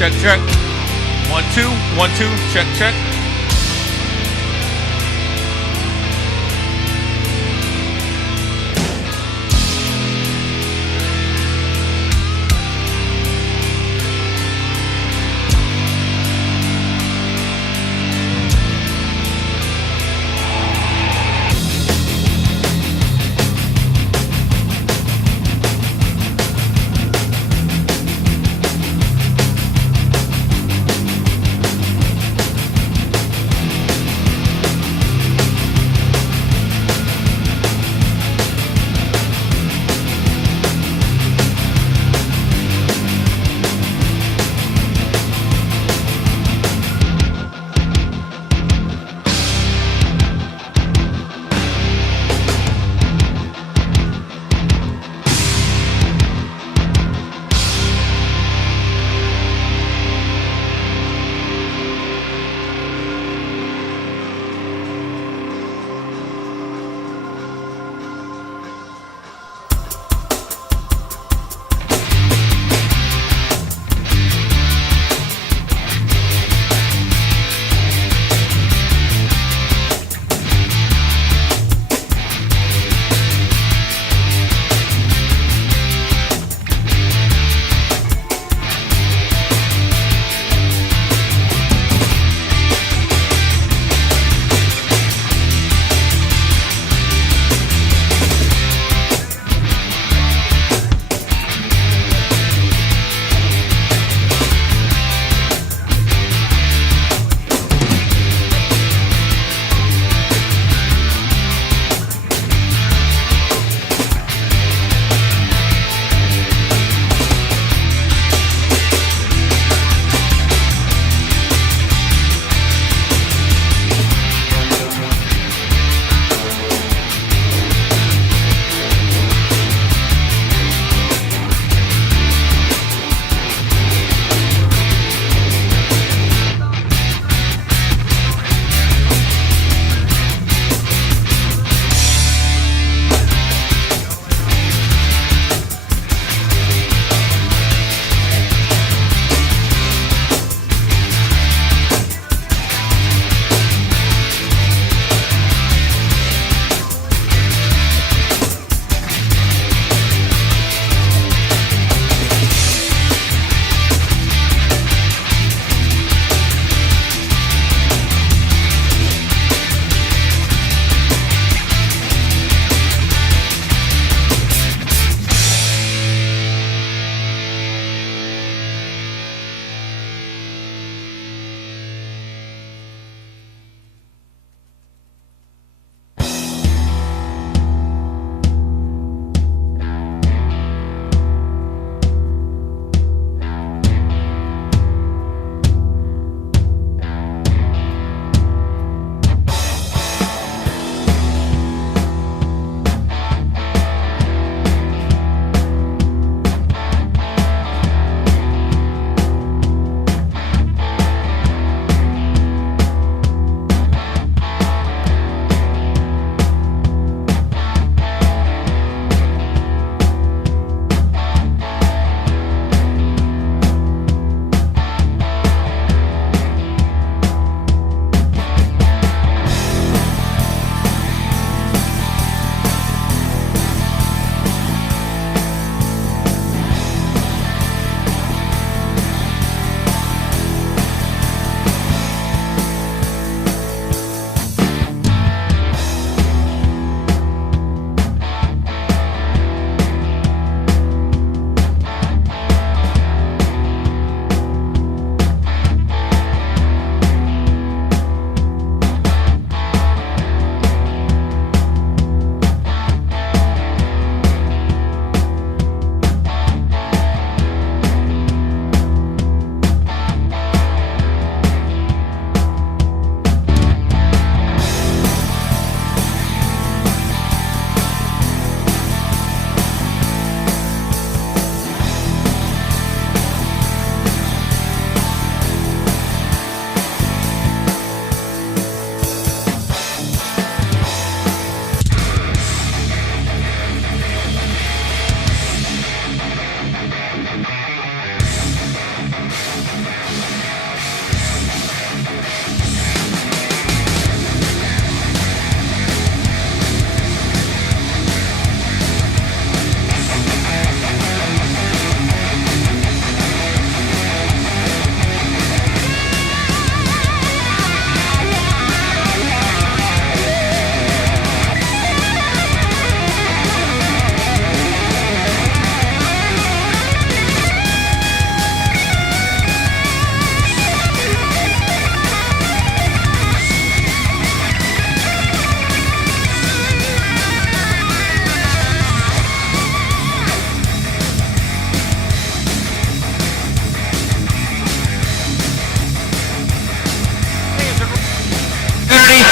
Check, check. 1, 2, 1, 2. Check, check.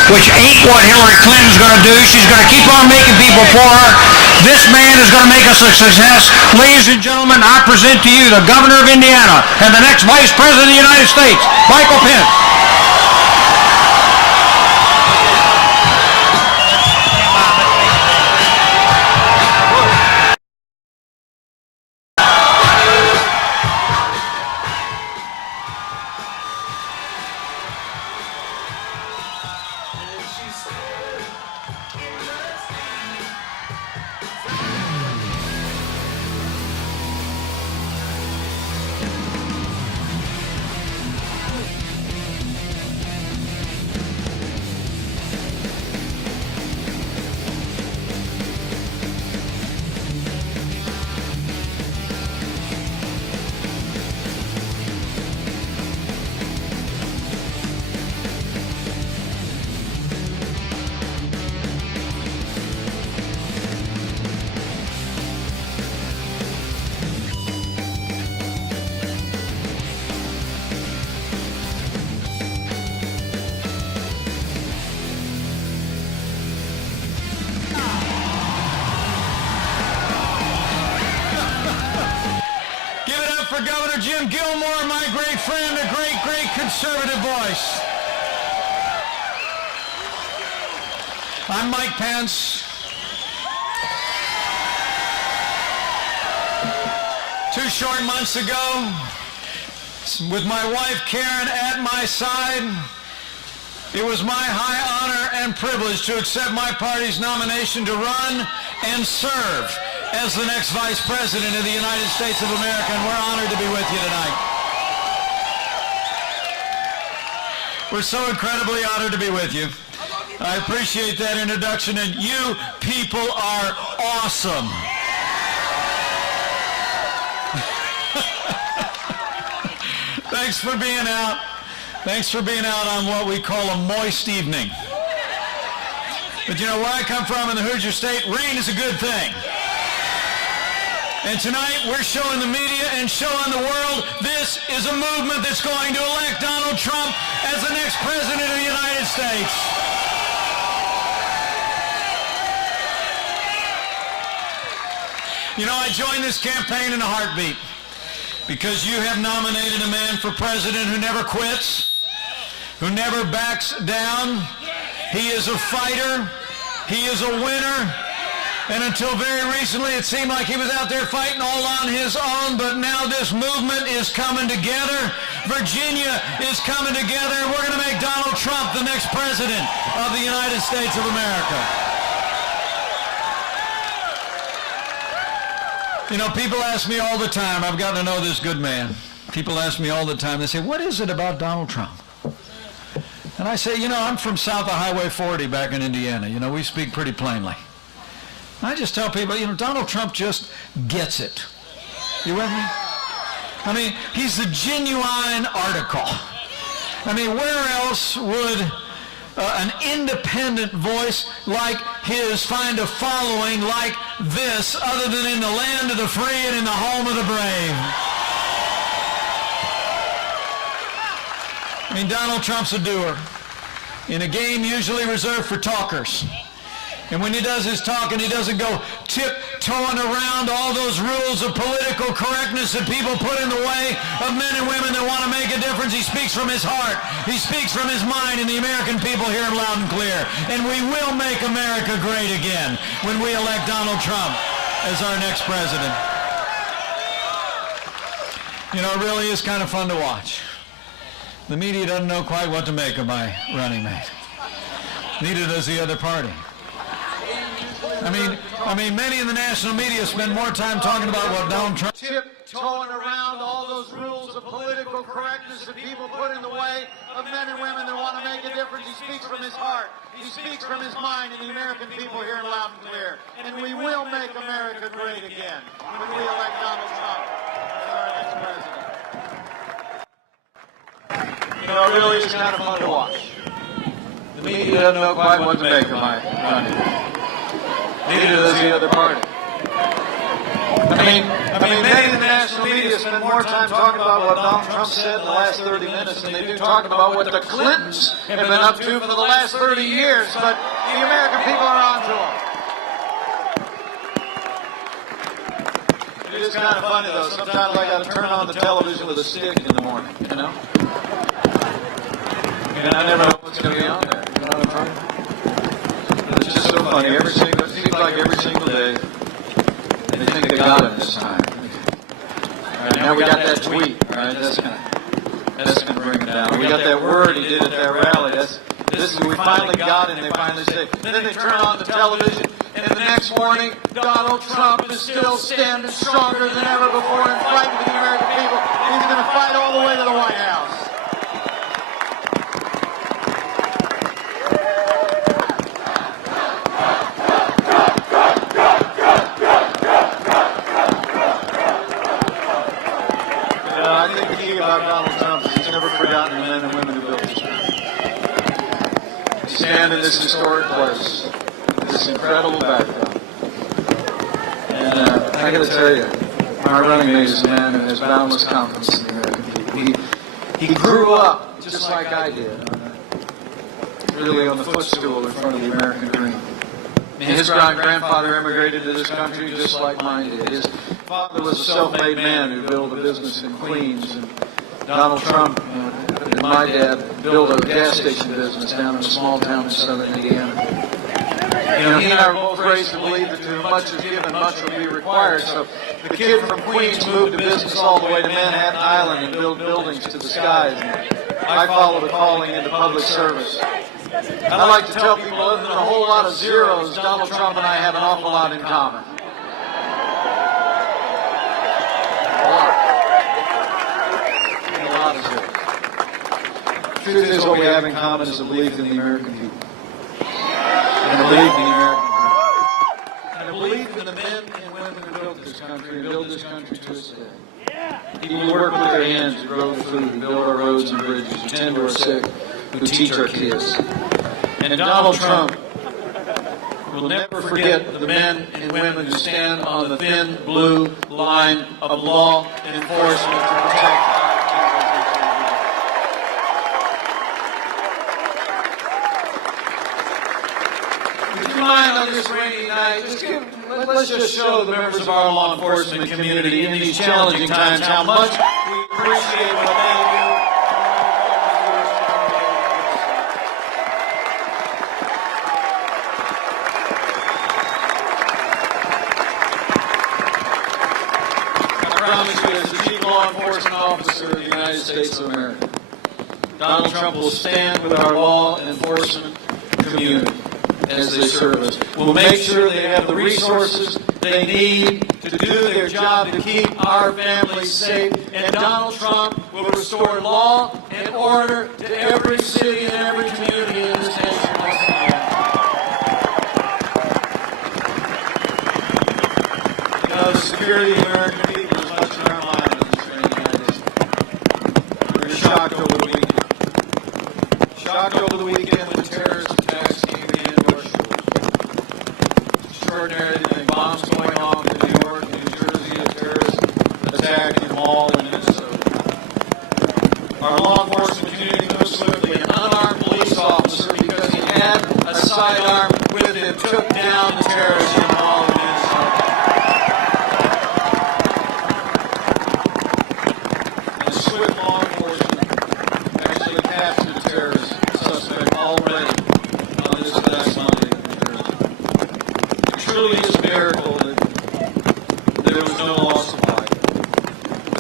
which ain't what Hillary Clinton's going to do. She's going to keep on making people poorer. This man is going to make us a success. Ladies and gentlemen, I present to you the governor of Indiana and the next vice president of the United States, Michael Pence. For Governor Jim Gilmore, my great friend, a great conservative voice. I'm Mike Pence. 2 short months ago, with my wife Karen at my side, it was my high honor and privilege to accept my party's nomination to run and serve as the next Vice President of the United States of America, and we're honored to be with you tonight. We're so incredibly honored to be with you. I appreciate that introduction, and you people are awesome. Thanks for being out. Thanks for being out on what we call a moist evening. But you know, where I come from in the Hoosier State, rain is a good thing. And tonight we're showing the media and showing the world this is a movement that's going to elect Donald Trump as the next president of the United States. You know, I joined this campaign in a heartbeat because you have nominated a man for president who never quits, who never backs down. He is a fighter. He is a winner. And until very recently, it seemed like he was out there fighting all on his own, but now this movement is coming together. Virginia is coming together, and we're going to make Donald Trump the next president of the United States of America. You know, people ask me all the time, I've gotten to know this good man. People ask me all the time, they say, what is it about Donald Trump? And I say, you know, I'm from south of Highway 40 back in Indiana. You know, we speak pretty plainly. I just tell people, you know, Donald Trump just gets it. You with me? I mean, he's the genuine article. I mean, where else would an independent voice like his find a following like this other than in the land of the free and in the home of the brave? I mean, Donald Trump's a doer in a game usually reserved for talkers. And when he does his talking, he doesn't go tiptoeing around all those rules of political correctness that people put in the way of men and women that want to make a difference. He speaks from his heart. He speaks from his mind, and the American people hear him loud and clear. And we will make America great again when we elect Donald Trump as our next president. You know, it really is kind of fun to watch. The media doesn't know quite what to make of my running mate. Neither does the other party. I mean, many in the national media spend more time talking about what Donald Trump tiptoeing around all those rules of political correctness that people put in the way of men and women that want to make a difference. He speaks from his heart. He speaks from his mind, and the American people hear him loud and clear. And we will make America great again when we elect Donald Trump as our next president. You know, it really is kind of fun to watch. The media doesn't know quite what to make of my running. Neither does the other party. I mean, many in the national media spend more time talking about what Donald Trump said in the last 30 minutes than they do talking about what the Clintons have been up to for the last 30 years. But the American people are on to them. It is kind of funny, though. Sometimes I got to turn on the television with a stick in the morning, you know? And I never know what's going to be on there. You know what I'm trying? It's just so funny. It seems like every single day, they think they got it this time. Right, now we got that tweet, right? That's gonna bring it down. We got that word he did at that rally. We finally got it, and they finally say. Then they turn on the television, and the next morning, Donald Trump is still standing stronger than ever before and fighting for the American people. He's going to fight all the way to the White House. I think the key about Donald Trump is he's never forgotten the men and women who built this country. Stand in this historic place, this incredible backdrop. And I got to tell you, our running mate is a man who has boundless confidence in the American people. He grew up just like I did, really on the footstool in front of the American dream. His grandfather immigrated to this country just like mine did. His father was a self-made man who built a business in Queens. And Donald Trump and my dad built a gas station business down in a small town in southern Indiana. You know, he and I were both raised to believe that too much is given, much will be required. So the kid from Queens moved the business all the way to Manhattan Island and built buildings to the skies. And I followed a calling into public service. I like to tell people, other than a whole lot of zeros, Donald Trump and I have an awful lot in common. A lot of zeros. The truth is, what we have in common is a belief in the American people. And a belief in the American people. And a belief in the men and women who built this country and build this country to its day. People who work with their hands, who grow the food, who build our roads and bridges, who tend to our sick, who teach our kids. And Donald Trump will never forget the men and women who stand on the thin blue line of law enforcement to protect our kids. Would you mind on this rainy night, let's just show the members of our law enforcement community in these challenging times how much we appreciate what they do. I promise you, as the chief law enforcement officer of the United States of America, Donald Trump will stand with our law enforcement community as they serve us. We'll make sure they have the resources they need to do their job to keep our families safe. And Donald Trump will restore law and order to every city and every community in this nation. You know, the security of the American people is much in our mind in this rainy night. We're shocked over the weekend. Shocked over the weekend when terrorist attacks came in our shores. Extraordinary thing, bombs going off in New York and New Jersey, a terrorist attack in Mall in Minnesota. Our law enforcement community moved swiftly. An unarmed police officer, because he had a sidearm with him, took down the terrorist in Mall in Minnesota. And swift law enforcement actually captured the terrorist suspect already on this last Monday in New Jersey. It truly is a miracle that there was no loss of life.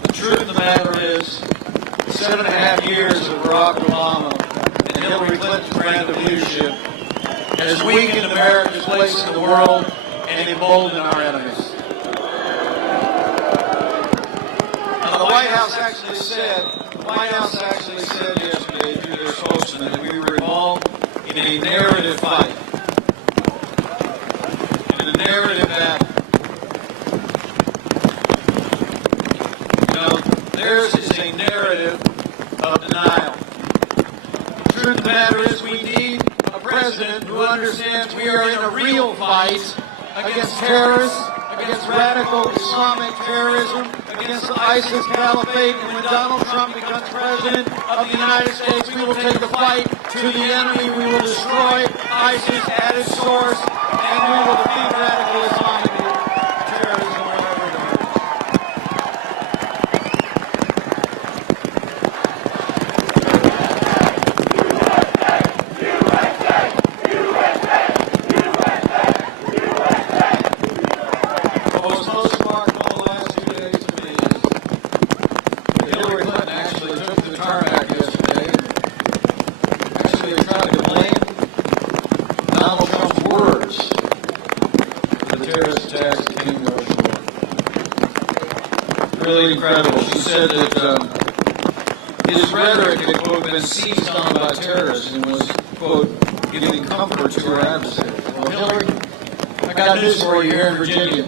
The truth of the matter is, 7.5 years of Barack Obama and Hillary Clinton's brand of leadership has weakened America's place in the world and emboldened our enemies. Now, the White House actually said yesterday through their spokesman that we were involved in a narrative fight, in a narrative battle. You know, theirs is a narrative of denial. The truth of the matter is we need a president who understands we are in a real fight against terrorists, against against radical Islamic terrorism, against the ISIS caliphate, and when Donald Trump becomes president of the United States, we will take the fight to the enemy. We will destroy ISIS at its source, and we will defeat radical Islamic terrorism wherever it is. What's most remarkable the last 2 days to me is that Hillary Clinton actually took to the tarmac yesterday and actually tried to blame Donald Trump's words for the terrorist attacks that came to our shore. Really incredible. She said that his rhetoric had, quote, been seized on by terrorists and was, quote, giving comfort to her adversaries. Well, Hillary, I got news for you here in Virginia.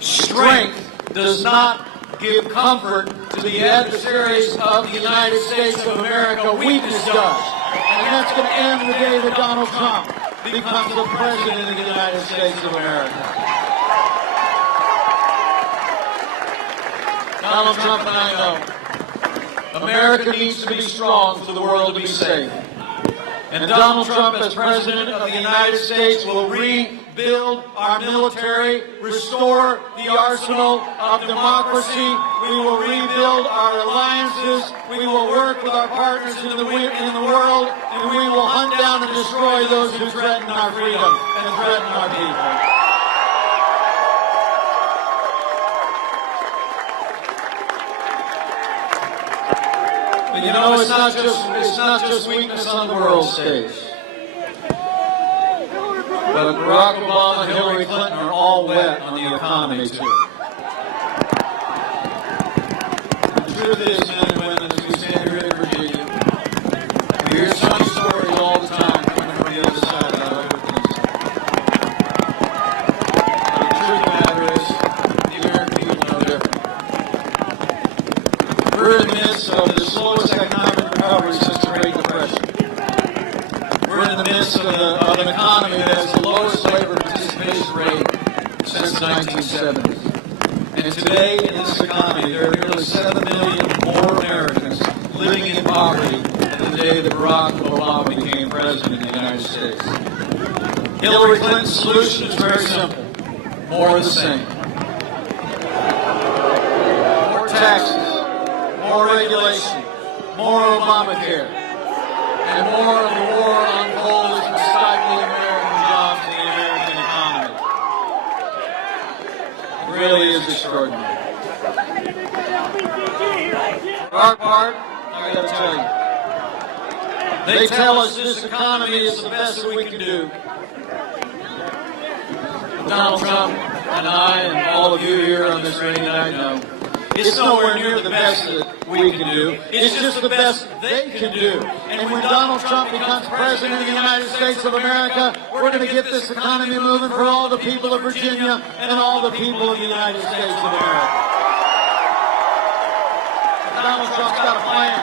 Strength does not give comfort to the adversaries of the United States of America. Weakness does. And that's going to end the day that Donald Trump becomes the President of the United States of America. Donald Trump and I know America needs to be strong for the world to be safe. And Donald Trump, as President of the United States, will rebuild our military, restore the arsenal of democracy. We will rebuild our alliances. We will work with our partners in the world, and we will hunt down and destroy those who threaten our freedom and threaten our people. But you know, it's not just weakness on the world stage. But Barack Obama and Hillary Clinton are all wet on the economy, too. The truth is, men and women, as we stand here in Virginia, we hear sunny stories all the time coming from the other side about everything. But the truth of the matter is, the American people know different. We're in the midst of the slowest economic recovery since the Great Depression. We're in the midst of an economy that has the lowest labor participation rate since the 1970s. And today, in this economy, there are nearly 7 million more Americans living in poverty than the day that Barack Obama became President of the United States. Hillary Clinton's solution is very simple. More of the same. More taxes, more regulation, more Obamacare, and more of the war on coal is for stifling American jobs and the American economy. It really is extraordinary. For our part, I got to tell you, they tell us this economy is the best that we can do. Donald Trump and I and all of you here on this rainy night know it's nowhere near the best that we can do. It's just the best they can do. And when Donald Trump becomes President of the United States of America, we're going to get this economy moving for all the people of Virginia and all the people of the United States of America. Donald Trump's got a plan.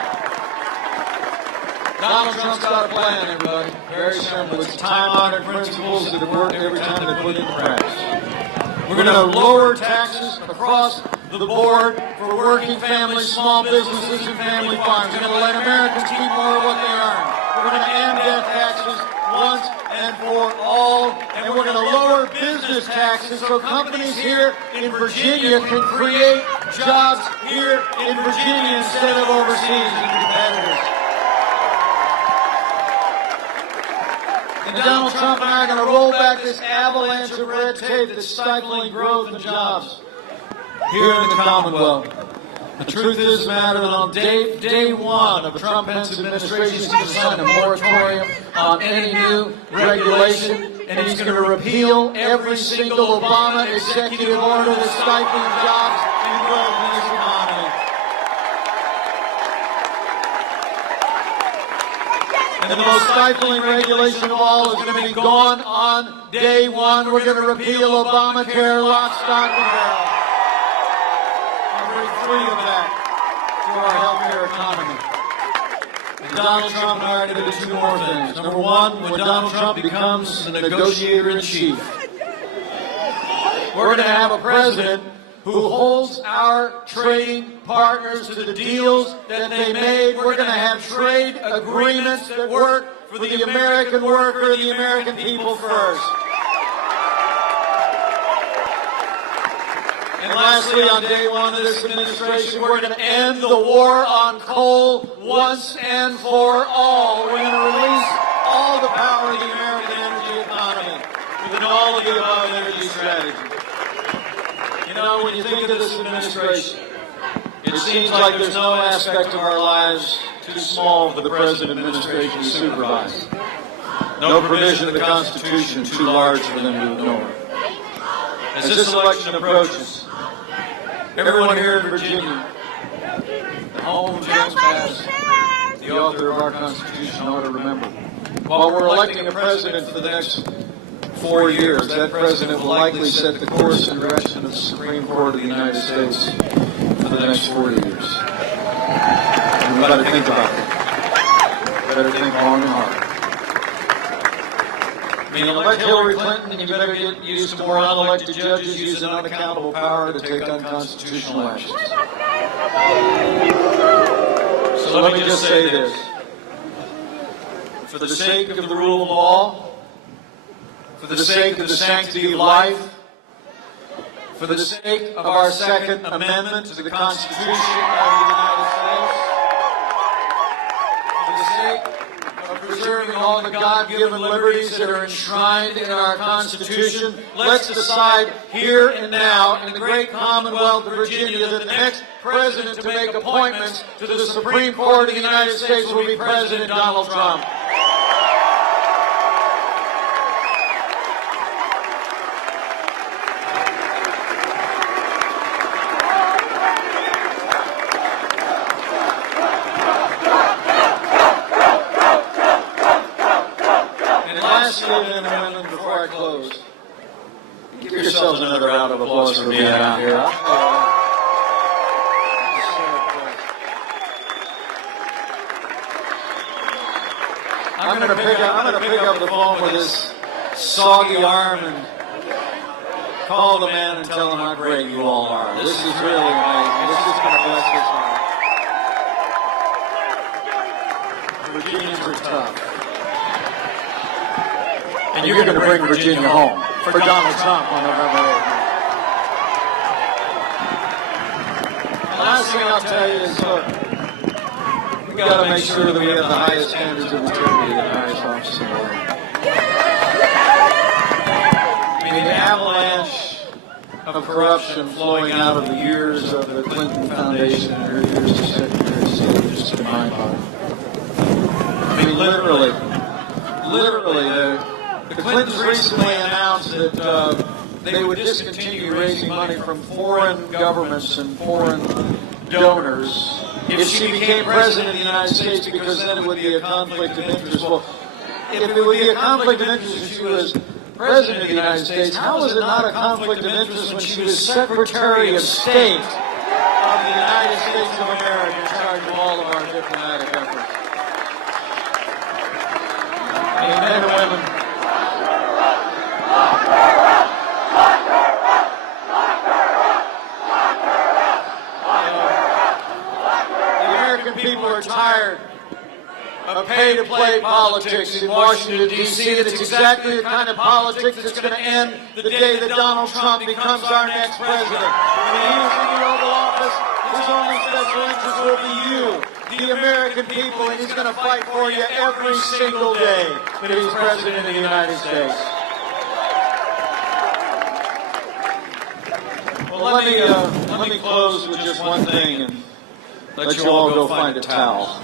Donald Trump's got a plan, everybody. Very simple. It's time-honored principles that have worked every time they put it in practice. We're going to lower taxes across the board for working families, small businesses, and family farms. We're going to let Americans keep more of what they earn. We're going to end death taxes once and for all. And we're going to lower business taxes so companies here in Virginia can create jobs here in Virginia instead of overseas in competitors. And Donald Trump and I are going to roll back this avalanche of red tape that's stifling growth and jobs here in the Commonwealth. The truth is, matter that on day one of the Trump-Pence administration, he's going to sign a moratorium on any new regulation, and he's going to repeal every single Obama executive order that's stifling jobs and growth in this economy. And the most stifling regulation of all is going to be gone on day one. We're going to repeal Obamacare, lock, stock, and barrel. Freedom back to our healthcare economy. And Donald Trump and I are going to do two more things. Number one, when Donald Trump becomes the negotiator-in-chief, we're going to have a president who holds our trading partners to the deals that they made. We're going to have trade agreements that work for the American worker and the American people first. And lastly, on day one of this administration, we're going to end the war on coal once and for all. We're going to release all the power of the American energy economy within all of the above energy strategy. You know, when you think of this administration, it seems like there's no aspect of our lives too small for the present administration to supervise. No provision of the Constitution too large for them to ignore. As this election approaches, everyone here in Virginia, the home of James Madison, the author of our Constitution, ought to remember, while we're electing a president for the next 4 years, that president will likely set the course and direction of the Supreme Court of the United States for the next 4 years. And we better think about that. We better think long and hard. I mean, elect Hillary Clinton, and you better get used to more unelected judges using unaccountable power to take unconstitutional action. So let me just say this. For the sake of the rule of law, for the sake of the sanctity of life, for the sake of our Second Amendment to the Constitution of the United States, for the sake of preserving all the God-given liberties that are enshrined in our Constitution, let's decide here and now in the great Commonwealth of Virginia that the next president to make appointments to the Supreme Court of the United States will be President Donald Trump. Before I close, give yourselves another round of applause for being out here. I'm going to pick up the phone with this soggy arm and call the man and tell him how great you all are. This is really amazing. This is going to bless his heart. Virginians are tough. And you're going to bring Virginia home for Donald Trump on November 8th. The last thing I'll tell you is, look, we've got to make sure that we have the highest standards of integrity in the highest office in the world. I mean, the avalanche of corruption flowing out of the years of the Clinton Foundation and her years as Secretary of State is just mind-boggling. I mean, literally, the Clintons recently announced that they would discontinue raising money from foreign governments and foreign donors if she became president of the United States, because then it would be a conflict of interest. Well, if it would be a conflict of interest if she was president of the United States, how is it not a conflict of interest when she was Secretary of State of the United States of America in charge of all of our diplomatic efforts? I mean, men and women, people are tired of pay-to-play politics in Washington, D.C. That's exactly the kind of politics that's going to end the day that Donald Trump becomes our next president. When he is in the Oval Office, his only special interest will be you, the American people, and he's going to fight for you every single day that he's president of the United States. Well, let me close with just one thing and let you all go find a towel.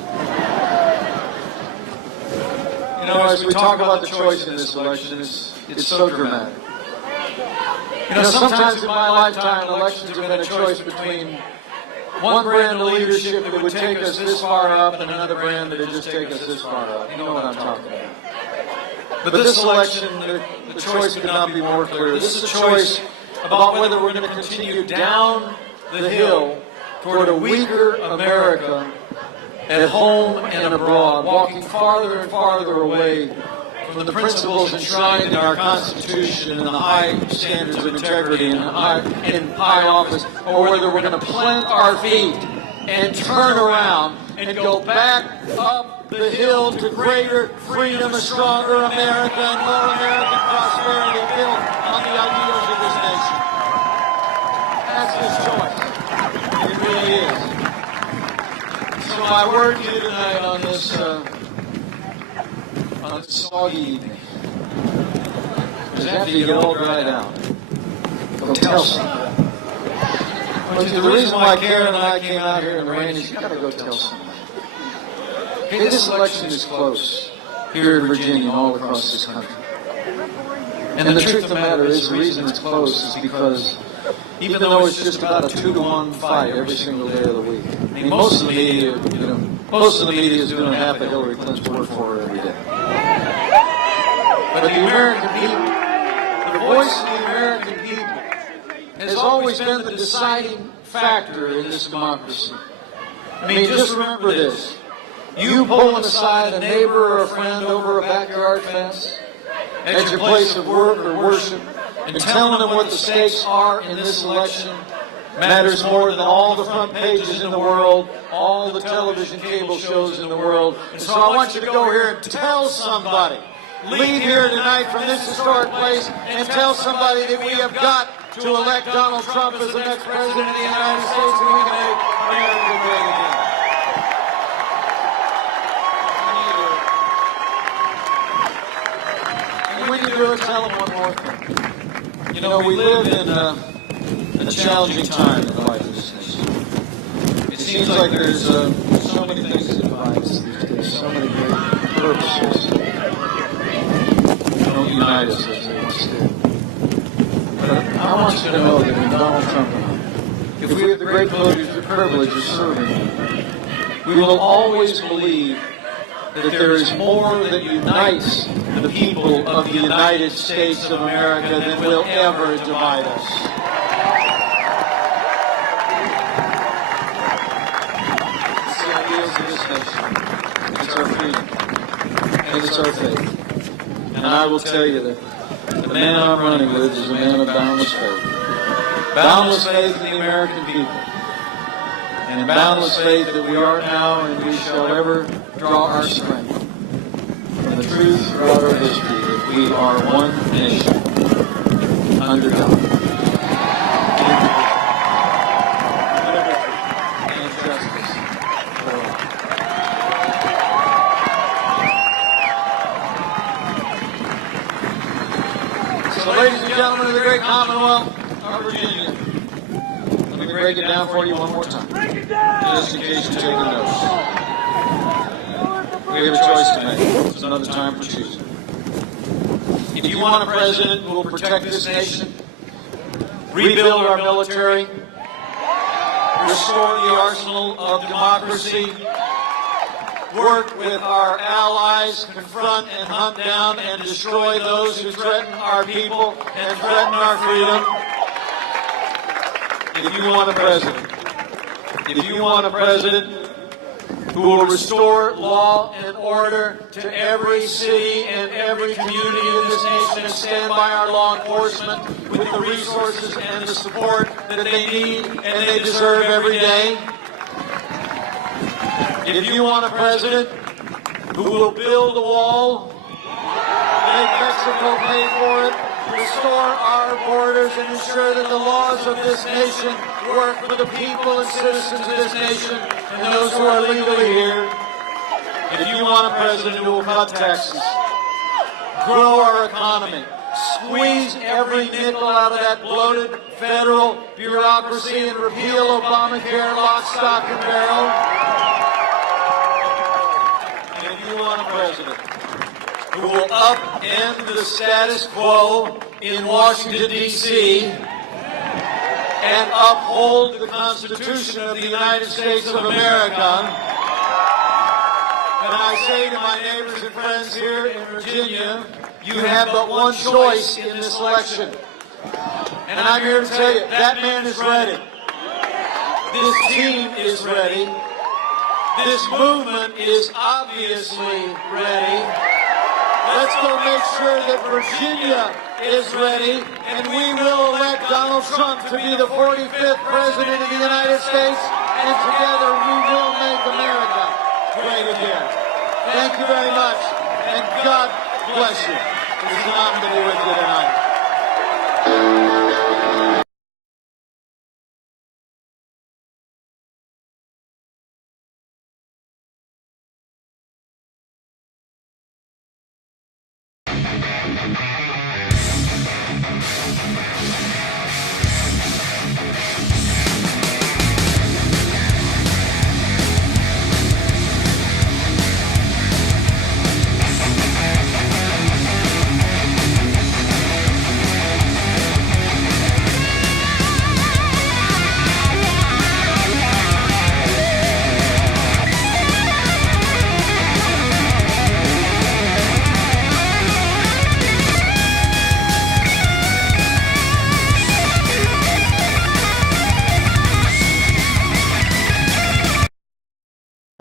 You know, as we talk about the choice in this election, it's so dramatic. You know, sometimes in my lifetime, elections have been a choice between one brand of leadership that would take us this far up and another brand that would just take us this far up. You know what I'm talking about. But this election, the choice could not be more clear. This is a choice about whether we're going to continue down the hill toward a weaker America at home and abroad, walking farther and farther away from from the principles enshrined in our Constitution and the high standards of integrity in high office, or whether we're going to plant our feet and turn around and go back up the hill to greater freedom, a stronger America, and more American prosperity built on the ideals of this nation. That's his choice. It really is. So my word to you tonight on this soggy evening is after you get all dried out, go tell somebody. The reason why Karen and I came out here in the rain is you got to go tell somebody. Okay, this election is close here in Virginia and all across this country. And the truth of the matter is, the reason it's close is because even though it's just about a 2-to-1 fight every single day of the week, I mean, most of the media, is doing half of Hillary Clinton's work for her every day. But the American people, the voice of the American people, has always been the deciding factor in this democracy. I mean, just remember this. You pulling aside a neighbor or a friend over a backyard fence at your place of work or worship and telling them what the stakes are in this election matters more than all the front pages in the world, all the television cable shows in the world. And so I want you to go here and tell somebody. Leave here tonight from this historic place and tell somebody that we have got to elect Donald Trump as the next president of the United States, and we can make America great again. And when you do it, tell them one more thing. You know, we live in a challenging time in the life of this nation. It seems like there's so many things that divide us these days, so many great purposes. Don't unite us as they once did. But I want you to know that in Donald Trump and I, if we have the great privilege of serving him, we will always believe that there is more that unites the people of the United States of America than will ever divide us. It's the ideals of this nation. It's our freedom. And it's our faith. And I will tell you that the man I'm running with is a man of boundless faith. Boundless faith in the American people. And boundless faith that we are now and we shall ever draw our strength from the truth throughout our history that we are one nation under God. Liberty and justice for all. So, ladies and gentlemen of the great Commonwealth of Virginia, let me break it down for you one more time, just in case you're taking notes. We have a choice to make. It's another time for choosing. If you want a president who will protect this nation, rebuild our military, restore the arsenal of democracy, work with our allies, confront and hunt down and destroy those who threaten our people and threaten our freedom. If you want a president who will restore law and order to every city and every community in this nation and stand by our law enforcement with the resources and the support that they need and they deserve every day. If you want a president who will build a wall, make Mexico pay for it, restore our borders and ensure that the laws of this nation work for the people and citizens of this nation and those who are legally here. If you want a president who will cut taxes, grow our economy, squeeze every nickel out of that bloated federal bureaucracy and repeal Obamacare lock, stock, and barrel. And if you want a president who will upend the status quo in Washington, D.C., and uphold the Constitution of the United States of America. And I say to my neighbors and friends here in Virginia, you have but one choice in this election. And I'm here to tell you, that man is ready. This team is ready. This movement is obviously ready. Let's go make sure that Virginia is ready, and we will elect Donald Trump to be the 45th president of the United States, and together we will make America great again. Thank you very much, and God bless you. It's an honor to be with you tonight.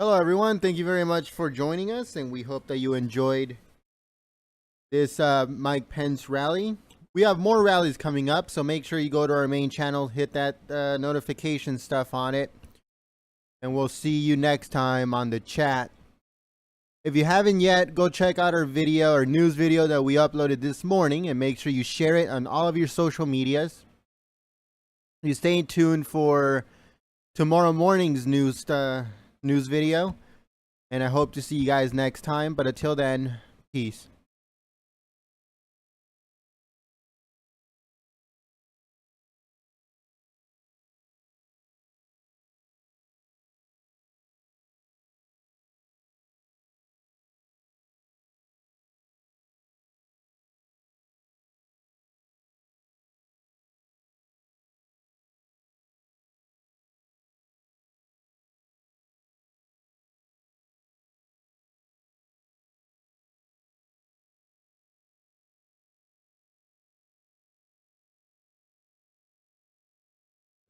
Hello, everyone. Thank you very much for joining us, and we hope that you enjoyed this Mike Pence rally. We have more rallies coming up, so make sure you go to our main channel, hit that notification stuff on it, and we'll see you next time on the chat. If you haven't yet, go check out our video, our news video that we uploaded this morning, and make sure you share it on all of your social medias. You stay tuned for tomorrow morning's news video, and I hope to see you guys next time. But until then, peace.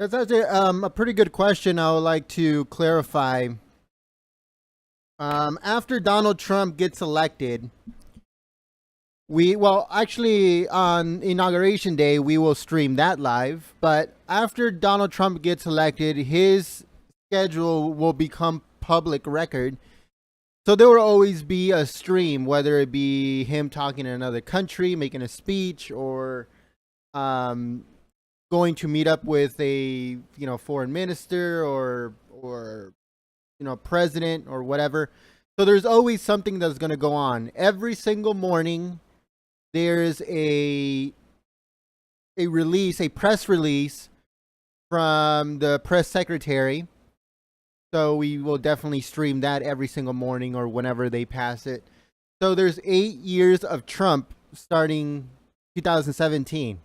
That's actually a pretty good question. I would like to clarify. After Donald Trump gets elected, actually on Inauguration Day, we will stream that live. But after Donald Trump gets elected, his schedule will become public record. So there will always be a stream, whether it be him talking in another country, making a speech, or going to meet up with a foreign minister or president or whatever. So there's always something that's going to go on. Every single morning there's a press release from the press secretary. So we will definitely stream that every single morning or whenever they pass it. So there's 8 years of Trump starting 2017.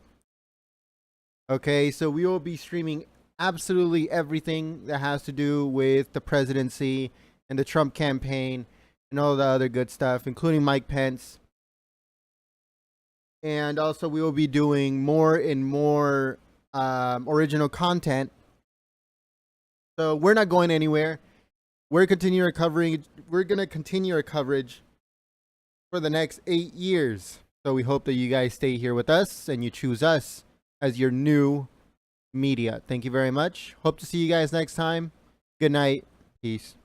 Okay, so we will be streaming absolutely everything that has to do with the presidency and the Trump campaign and all the other good stuff, including Mike Pence. And also we will be doing more and more original content. So we're not going anywhere. We're going to continue our coverage for the next 8 years. So we hope that you guys stay here with us and you choose us as your new media. Thank you very much. Hope to see you guys next time. Good night. Peace.